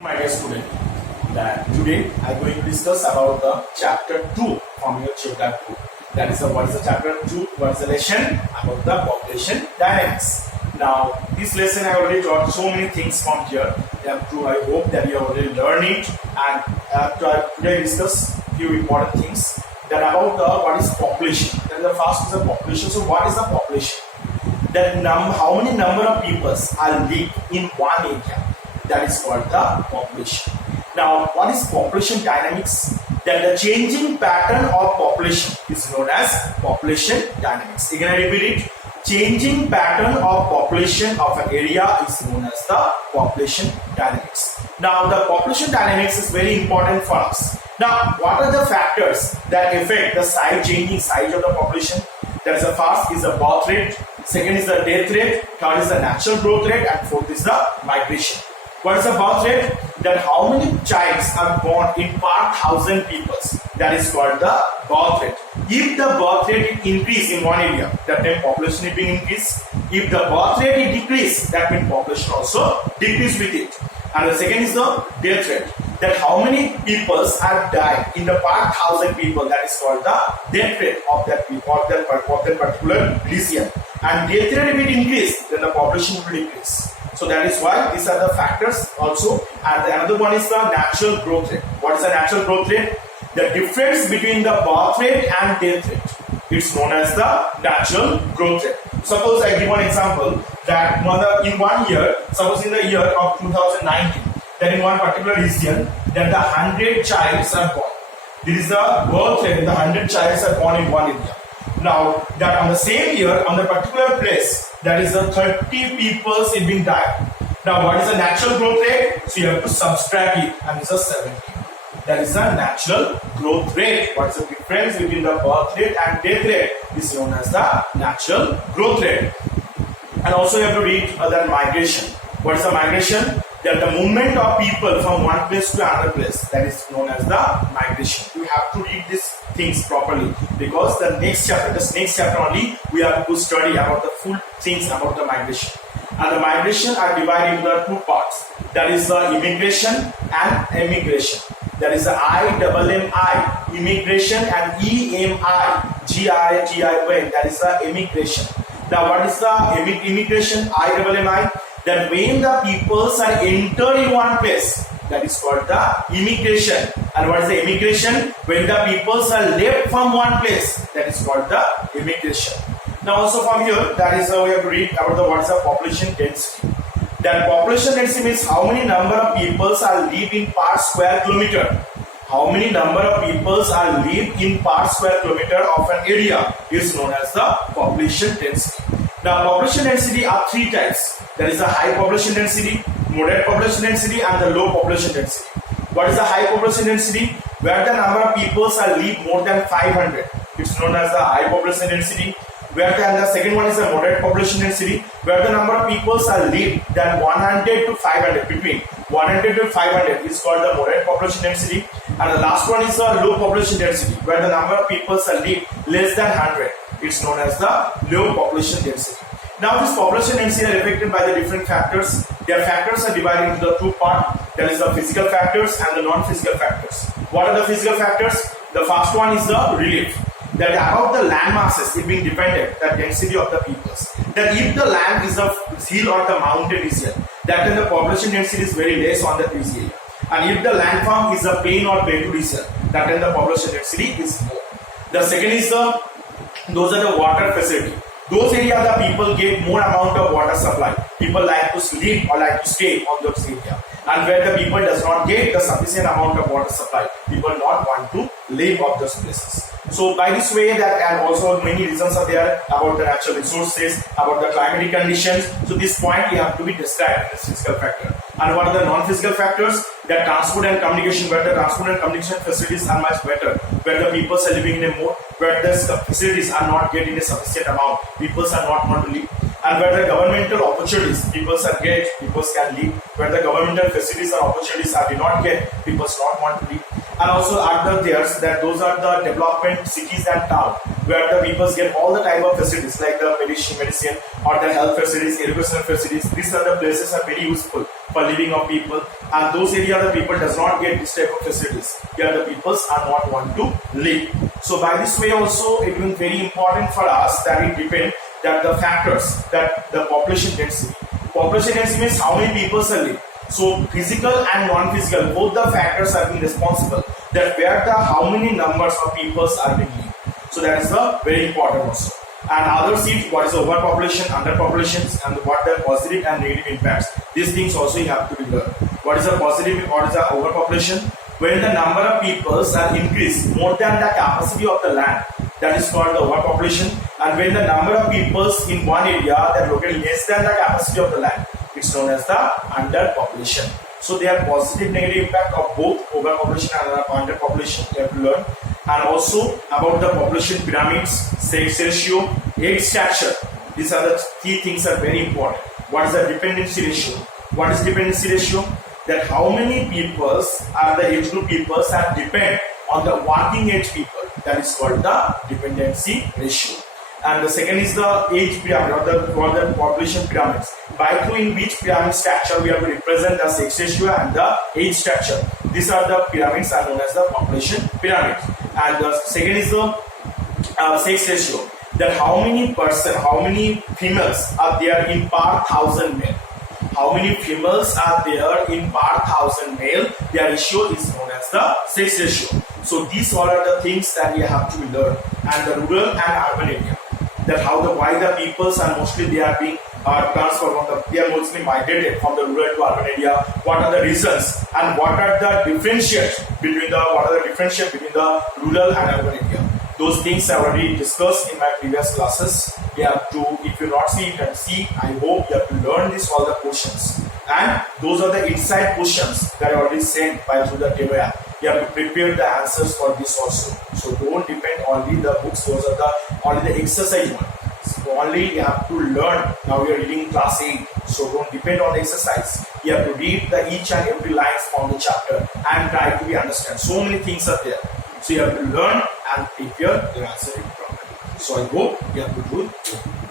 My dear student, that today I am going to discuss about the chapter 2 from your chapter 2. That is what is the chapter 2? What is the lesson about the population dynamics? Now this lesson I already taught so many things from here. I hope that you have already learned it, and today discuss few important things that about the what is population. Then the first is the population. So what is the population? That how many number of people are live in one area? That is called the population. Now, what is population dynamics? That the changing pattern of population is known as population dynamics. Again, I repeat it. Changing pattern of population of an area is known as the population dynamics. Now, the population dynamics is very important for us. Now, what are the factors that affect the changing size of the population? That is the first is the birth rate, second is the death rate, third is the natural growth rate, and fourth is the migration. What is the birth rate? That how many childs are born in per thousand people. That is called the birth rate. If the birth rate increase in one area, that means population is being increased. If the birth rate decrease, that means population also decrease with it. And the second is the death rate. That how many people have died in the per thousand people. That is called the death rate of that people of that particular region. And death rate if it increase, then the population will decrease. So that is why these are the factors also. And another one is the natural growth rate. What is the natural growth rate? The difference between the birth rate and death rate. It's known as the natural growth rate. Suppose I give one example that in 1 year, suppose in the year of 2019, that in one particular region, that the 100 childs are born. This is the birth rate, the 100 childs are born in one area. Now, that on the same year, on the particular place, that is the 30 people is being died. Now, what is the natural growth rate? So, you have to subtract it, and it's a 70. That is the natural growth rate. What is the difference between the birth rate and death rate? Is known as the natural growth rate. And also, you have to read the migration. What is the migration? That the movement of people from one place to another place, that is known as the migration. You have to read these things properly, because the next chapter only we have to study about the full things about the migration. And the migration are divided into two parts. That is the immigration and emigration. That is the IMMI, immigration, and EMIGRATION, that is the emigration. Now, what is the immigration? IMMI. That when the peoples are entered in one place, that is called the immigration. And what is the immigration? When the peoples are left from one place, that is called the immigration. Now also from here, that is how we have to read about the what is the population density. That population density means how many number of peoples are live in per square kilometer. How many number of peoples are live in per square kilometer of an area is known as the population density. Now, population density are three types. There is a high population density, moderate population density, and the low population density. What is the high population density? Where the number of people are live more than 500. It's known as the high population density. Where the second one is the moderate population density, where the number of people are live than 100 to 500. Between 100 to 500 is called the moderate population density. And the last one is the low population density, where the number of people are live less than 100. It's known as the low population density. Now, this population density are affected by the different factors. Their factors are divided into the two parts. There is the physical factors and the non-physical factors. What are the physical factors? The first one is the relief. That about the land masses, it being dependent, the density of the peoples. That if the land is a hill or the mountain region, that then the population density is very less on that area. And if the land form is a plain or plateau region, that then the population density is more. The second is those are the water facility. Those areas the people get more amount of water supply. People like to sleep or like to stay on those areas. And where the people does not get the sufficient amount of water supply, people not want to live on those places. So by this way, that and also many reasons are there about the natural resources, about the climatic conditions. So this point you have to be described as physical factor. And what are the non-physical factors? That transport and communication, where the transport and communication facilities are much better, where the people are living in a more, where the facilities are not getting a sufficient amount, people are not want to live. And where the governmental opportunities, people can live, where the governmental facilities or opportunities are do not get, people not want to live. And also other there's that those are the development cities and towns, where the people get all the type of facilities like the medicine or the health facilities, educational facilities. These are the places are very useful for living of people, and those area the people does not get this type of facilities. Here the peoples are not want to live. So by this way also it will be very important for us that it depend that the factors that the population density. Population density means how many people are live. So physical and non-physical, both the factors are being responsible that where the how many numbers of peoples are being lived. So that is the very important also. And others see what is overpopulation, underpopulations, and what the positive and negative impacts. These things also you have to be learned. What is the positive, what is the overpopulation? When the number of peoples are increased more than the capacity of the land, that is called the overpopulation. And when the number of peoples in one area that are located less than the capacity of the land, it's known as the underpopulation. So there are positive negative impact of both overpopulation and underpopulation you have to learn. And also about the population pyramids, sex ratio, age stature. These are the key things are very important. What is the dependency ratio? What is dependency ratio? That how many peoples are the age group peoples that depend on the working age people. That is called the dependency ratio. And the second is the age pyramid or the population pyramids. By in which pyramid structure we have to represent the sex ratio and the age structure. These are the pyramids are known as the population pyramids. And the second is the sex ratio. That how many females are there in per thousand male. How many females are there in per thousand male? Their ratio is known as the sex ratio. So these all are the things that we have to learn. And the rural and urban area. That why the peoples are mostly they are being transferred they are mostly migrated from the rural to urban area. What are the reasons and what are the differentiate between the rural and urban area? Those things I already discussed in my previous classes. You have to, if you not see, you can see. I hope you have to learn all the questions. And those are the inside questions that are already sent through the demo app. You have to prepare the answers for this also. So don't depend only the books. Those are only the exercise one. So only you have to learn. Now we are reading class 8. So don't depend on the exercise. You have to read each and every lines from the chapter and try to understand. So many things are there. So you have to learn and prepare your answer properly. So I hope you have to do it.